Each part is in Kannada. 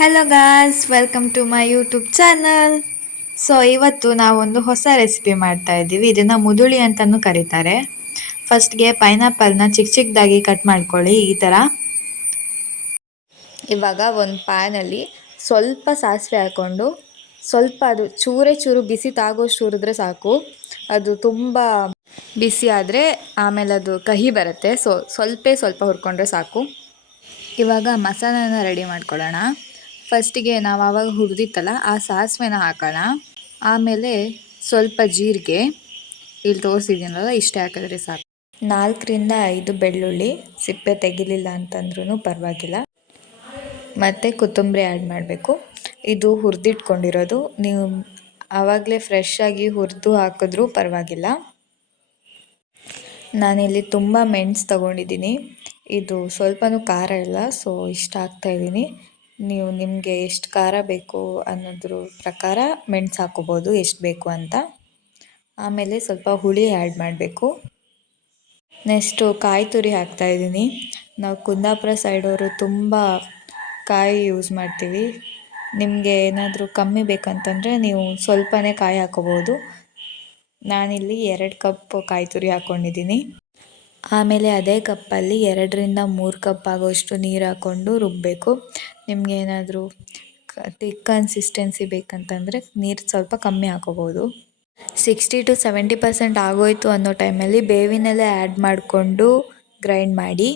Hello guys welcome to my YouTube channel so ಇವತ್ತು ನಾವೊಂದು ಹೊಸ ರೆಸಿಪಿ ಮಾಡ್ತಾ ಇದ್ದೀವಿ. ಇದನ್ನು ಮುದುಳಿ ಅಂತಲೂ ಕರೀತಾರೆ. ಫಸ್ಟ್ಗೆ ಪೈನಾಪಲ್ನ ಚಿಕ್ಕ ಚಿಕ್ಕದಾಗಿ ಕಟ್ ಮಾಡ್ಕೊಳ್ಳಿ, ಈ ಥರ ಇವಾಗ ಒಂದು ಪ್ಯಾನಲ್ಲಿ ಸ್ವಲ್ಪ ಸಾಸಿವೆ ಹಾಕ್ಕೊಂಡು ಸ್ವಲ್ಪ ಅದು ಚೂರೇ ಚೂರು ಬಿಸಿ ತಾಗೋಷ್ಟು ಹುರಿದ್ರೆ ಸಾಕು. ಅದು ತುಂಬ ಬಿಸಿ ಆದರೆ ಆಮೇಲೆ ಅದು ಕಹಿ ಬರುತ್ತೆ. ಸೊ ಸ್ವಲ್ಪ ಸ್ವಲ್ಪ ಹುರ್ಕೊಂಡ್ರೆ ಸಾಕು. ಇವಾಗ ಮಸಾಲಾನ ರೆಡಿ ಮಾಡ್ಕೊಳ್ಳೋಣ. ಫಸ್ಟಿಗೆ ನಾವು ಆವಾಗ ಹುರಿದಿತ್ತಲ್ಲ, ಆ ಸಾಸಿವೆನ ಹಾಕೋಣ. ಆಮೇಲೆ ಸ್ವಲ್ಪ ಜೀರಿಗೆ, ಇಲ್ಲಿ ತೋರಿಸಿದ್ದೀನಲ್ಲ, ಇಷ್ಟೇ ಹಾಕಿದ್ರೆ ಸಾಕು. ನಾಲ್ಕರಿಂದ ಐದು ಬೆಳ್ಳುಳ್ಳಿ, ಸಿಪ್ಪೆ ತೆಗಿಲಿಲ್ಲ ಅಂತಂದ್ರೂ ಪರವಾಗಿಲ್ಲ. ಮತ್ತು ಕೊತ್ತಂಬರಿ ಆ್ಯಡ್ ಮಾಡಬೇಕು. ಇದು ಹುರಿದಿಟ್ಕೊಂಡಿರೋದು, ನೀವು ಆವಾಗಲೇ ಫ್ರೆಶ್ ಆಗಿ ಹುರಿದು ಹಾಕಿದ್ರೂ ಪರವಾಗಿಲ್ಲ. ನಾನಿಲ್ಲಿ ತುಂಬ ಮೆಣಸು ತಗೊಂಡಿದ್ದೀನಿ. ಇದು ಸ್ವಲ್ಪನೂ ಖಾರ ಇಲ್ಲ ಸೊ ಇಷ್ಟ ಇದ್ದೀನಿ. ನೀವು ನಿಮಗೆ ಎಷ್ಟು ಖಾರ ಬೇಕು ಅನ್ನೋದ್ರ ಪ್ರಕಾರ ಮೆಣಸು ಹಾಕೋಬೋದು, ಎಷ್ಟು ಬೇಕು ಅಂತ. ಆಮೇಲೆ ಸ್ವಲ್ಪ ಹುಳಿ ಆ್ಯಡ್ ಮಾಡಬೇಕು. ನೆಕ್ಸ್ಟು ಕಾಯಿ ತುರಿ ಹಾಕ್ತಾಯಿದ್ದೀನಿ ನಾವು ಕುಂದಾಪುರ ಸೈಡವರು ತುಂಬ ಕಾಯಿ ಯೂಸ್ ಮಾಡ್ತೀವಿ. ನಿಮಗೆ ಏನಾದರೂ ಕಮ್ಮಿ ಬೇಕಂತಂದರೆ ನೀವು ಸ್ವಲ್ಪನೇ ಕಾಯಿ ಹಾಕೋಬೋದು. ನಾನಿಲ್ಲಿ ಎರಡು ಕಪ್ ಕಾಯಿ ತುರಿ ಹಾಕ್ಕೊಂಡಿದ್ದೀನಿ ಆಮೇಲೆ ಅದೇ ಕಪ್ಪಲ್ಲಿ ಎರಡರಿಂದ ಮೂರು ಕಪ್ ಆಗೋಷ್ಟು ನೀರು ಹಾಕ್ಕೊಂಡು ರುಬ್ಬಬೇಕು ನಿಮ್ಗೆ ಏನಾದರೂ ತಿಕ್ ಕನ್ಸಿಸ್ಟೆನ್ಸಿ ಬೇಕಂತಂದರೆ ನೀರು ಸ್ವಲ್ಪ ಕಮ್ಮಿ ಹಾಕೋಬೋದು. ಸಿಕ್ಸ್ಟಿ ಟು ಸೆವೆಂಟಿ ಪರ್ಸೆಂಟ್ ಆಗೋಯಿತು ಅನ್ನೋ ಟೈಮಲ್ಲಿ ಬೇವಿನಲ್ಲೇ ಆ್ಯಡ್ ಮಾಡಿಕೊಂಡು ಗ್ರೈಂಡ್ ಮಾಡಿ.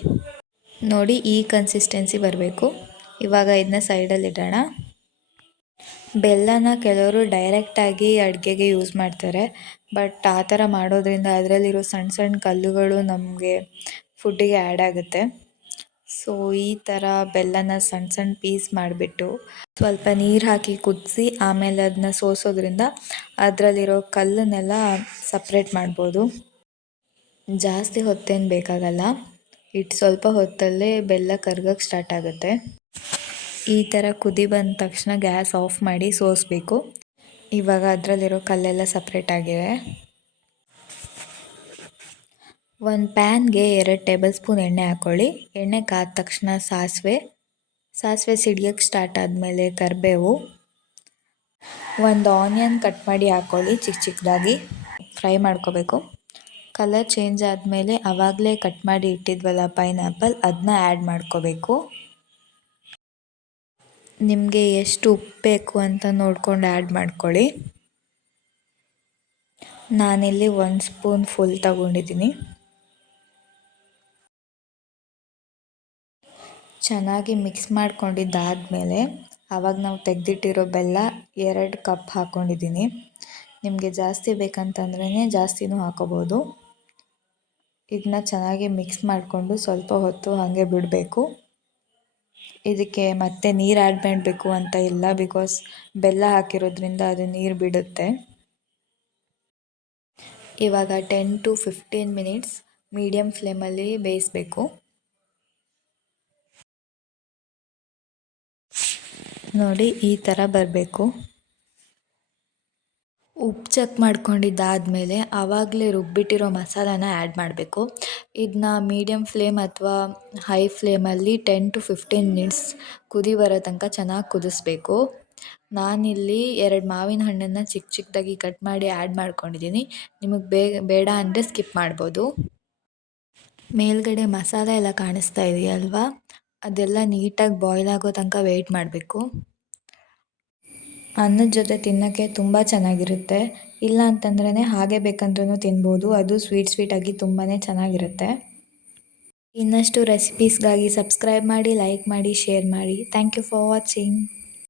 ನೋಡಿ ಈ ಕನ್ಸಿಸ್ಟೆನ್ಸಿ ಬರಬೇಕು. ಇವಾಗ ಇದನ್ನ ಸೈಡಲ್ಲಿ ಇಡೋಣ. ಬೆಲ್ಲನ ಕೆಲವರು ಡೈರೆಕ್ಟಾಗಿ ಅಡುಗೆಗೆ ಯೂಸ್ ಮಾಡ್ತಾರೆ. ಬಟ್ ಆ ಥರ ಮಾಡೋದ್ರಿಂದ ಅದರಲ್ಲಿರೋ ಸಣ್ಣ ಸಣ್ಣ ಕಲ್ಲುಗಳು ನಮಗೆ ಫುಡ್ಡಿಗೆ ಆ್ಯಡ್ ಆಗುತ್ತೆ. ಸೊ ಈ ಥರ ಬೆಲ್ಲನ ಸಣ್ಣ ಸಣ್ಣ ಪೀಸ್ ಮಾಡಿಬಿಟ್ಟು ಸ್ವಲ್ಪ ನೀರು ಹಾಕಿ ಕುದಿಸಿ ಆಮೇಲೆ ಅದನ್ನ ಸೋಸೋದ್ರಿಂದ ಅದರಲ್ಲಿರೋ ಕಲ್ಲನ್ನೆಲ್ಲ ಸಪ್ರೇಟ್ ಮಾಡ್ಬೋದು. ಜಾಸ್ತಿ ಹೊತ್ತೇನು ಬೇಕಾಗಲ್ಲ. ಇಟ್ಟು ಸ್ವಲ್ಪ ಹೊತ್ತಲ್ಲೇ ಬೆಲ್ಲ ಕರ್ಗಕ್ಕೆ ಸ್ಟಾರ್ಟ್ ಆಗುತ್ತೆ. ಈ ಥರ ಕುದಿ ಬಂದ ತಕ್ಷಣ ಗ್ಯಾಸ್ ಆಫ್ ಮಾಡಿ ಸೋಸಬೇಕು. ಇವಾಗ ಅದರಲ್ಲಿರೋ ಕಲ್ಲೆಲ್ಲ ಸಪ್ರೇಟ್ ಆಗಿವೆ. ಒಂದು ಪ್ಯಾನ್ಗೆ ಎರಡು ಟೇಬಲ್ ಸ್ಪೂನ್ ಎಣ್ಣೆ ಹಾಕ್ಕೊಳ್ಳಿ ಎಣ್ಣೆ ಕಾದ ತಕ್ಷಣ ಸಾಸಿವೆ. ಸಾಸಿವೆ ಸಿಡಿಯೋಕ್ಕೆ ಸ್ಟಾರ್ಟ್ ಆದಮೇಲೆ ಕರಿಬೇವು. ಒಂದು ಆನಿಯನ್ ಕಟ್ ಮಾಡಿ ಹಾಕ್ಕೊಳ್ಳಿ ಚಿಕ್ಕ ಚಿಕ್ಕದಾಗಿ ಫ್ರೈ ಮಾಡ್ಕೋಬೇಕು. ಕಲರ್ ಚೇಂಜ್ ಆದಮೇಲೆ ಆವಾಗಲೇ ಕಟ್ ಮಾಡಿ ಇಟ್ಟಿದ್ವಲ್ಲ ಪೈನಾಪಲ್ ಅದನ್ನ ಆ್ಯಡ್ ಮಾಡ್ಕೋಬೇಕು. ನಿಮಗೆ ಎಷ್ಟು ಉಪ್ಪು ಬೇಕು ಅಂತ ನೋಡ್ಕೊಂಡು ಆ್ಯಡ್ ಮಾಡ್ಕೊಳ್ಳಿ. ನಾನಿಲ್ಲಿ ಒಂದು ಸ್ಪೂನ್ ಫುಲ್ ತಗೊಂಡಿದ್ದೀನಿ. ಚೆನ್ನಾಗಿ ಮಿಕ್ಸ್ ಮಾಡ್ಕೊಂಡಿದ್ದಾದಮೇಲೆ ಆವಾಗ ನಾವು ತೆಗೆದಿಟ್ಟಿರೋ ಬೆಲ್ಲ ಎರಡು ಕಪ್ ಹಾಕ್ಕೊಂಡಿದ್ದೀನಿ ನಿಮಗೆ ಜಾಸ್ತಿ ಬೇಕಂತಂದ್ರೇ ಜಾಸ್ತಿನೂ ಹಾಕೋಬೋದು. ಇದನ್ನ ಚೆನ್ನಾಗಿ ಮಿಕ್ಸ್ ಮಾಡಿಕೊಂಡು ಸ್ವಲ್ಪ ಹೊತ್ತು ಹಾಗೆ ಬಿಡಬೇಕು. ಇದಕ್ಕೆ ಮತ್ತೆ ನೀರು ಆ್ಯಡ್ ಮಾಡಬೇಕು ಅಂತ ಇಲ್ಲ ಬಿಕಾಸ್ ಬೆಲ್ಲ ಹಾಕಿರೋದ್ರಿಂದ ಅದು ನೀರು ಬಿಡುತ್ತೆ. ಇವಾಗ ten to fifteen minutes medium ಫ್ಲೇಮಲ್ಲಿ ಬೇಯಿಸಬೇಕು. ನೋಡಿ ಈ ಥರ ಬರಬೇಕು. ಉಪ್ಪು ಚೆಕ್ ಮಾಡ್ಕೊಂಡಿದ್ದಾದಮೇಲೆ ಆವಾಗಲೇ ರುಬ್ಬಿಟ್ಟಿರೋ ಮಸಾಲಾನ ಆ್ಯಡ್ ಮಾಡಬೇಕು. ಇದನ್ನ ಮೀಡಿಯಮ್ ಫ್ಲೇಮ್ ಅಥವಾ ಹೈ ಫ್ಲೇಮಲ್ಲಿ ಟೆನ್ ಟು ಫಿಫ್ಟೀನ್ ಮಿನಿಟ್ಸ್ ಕುದಿ ಬರೋ ತನಕ ಚೆನ್ನಾಗಿ ಕುದಿಸ್ಬೇಕು. ನಾನಿಲ್ಲಿ ಎರಡು ಮಾವಿನ ಹಣ್ಣನ್ನು ಚಿಕ್ಕ ಚಿಕ್ಕದಾಗಿ ಕಟ್ ಮಾಡಿ ಆ್ಯಡ್ ಮಾಡ್ಕೊಂಡಿದ್ದೀನಿ. ನಿಮಗೆ ಬೇಗ ಬೇಡ ಅಂದರೆ ಸ್ಕಿಪ್ ಮಾಡ್ಬೋದು. ಮೇಲ್ಗಡೆ ಮಸಾಲೆ ಎಲ್ಲ ಕಾಣಿಸ್ತಾ ಇದೆಯಲ್ವಾ? ಅದೆಲ್ಲ ನೀಟಾಗಿ ಬಾಯ್ಲ್ ಆಗೋ ತನಕ ವೆಯ್ಟ್ ಮಾಡಬೇಕು. ಅನ್ನದ ಜೊತೆ ತಿನ್ನೋಕ್ಕೆ ತುಂಬ ಚೆನ್ನಾಗಿರುತ್ತೆ. ಇಲ್ಲ ಅಂತಂದ್ರೆ ಹಾಗೆ ಬೇಕಂದ್ರೂ ತಿನ್ಬೋದು. ಅದು ಸ್ವೀಟ್ ಸ್ವೀಟಾಗಿ ತುಂಬಾ ಚೆನ್ನಾಗಿರುತ್ತೆ. ಇನ್ನಷ್ಟು ರೆಸಿಪೀಸ್ಗಾಗಿ ಸಬ್ಸ್ಕ್ರೈಬ್ ಮಾಡಿ ಲೈಕ್ ಮಾಡಿ ಶೇರ್ ಮಾಡಿ. Thank you for watching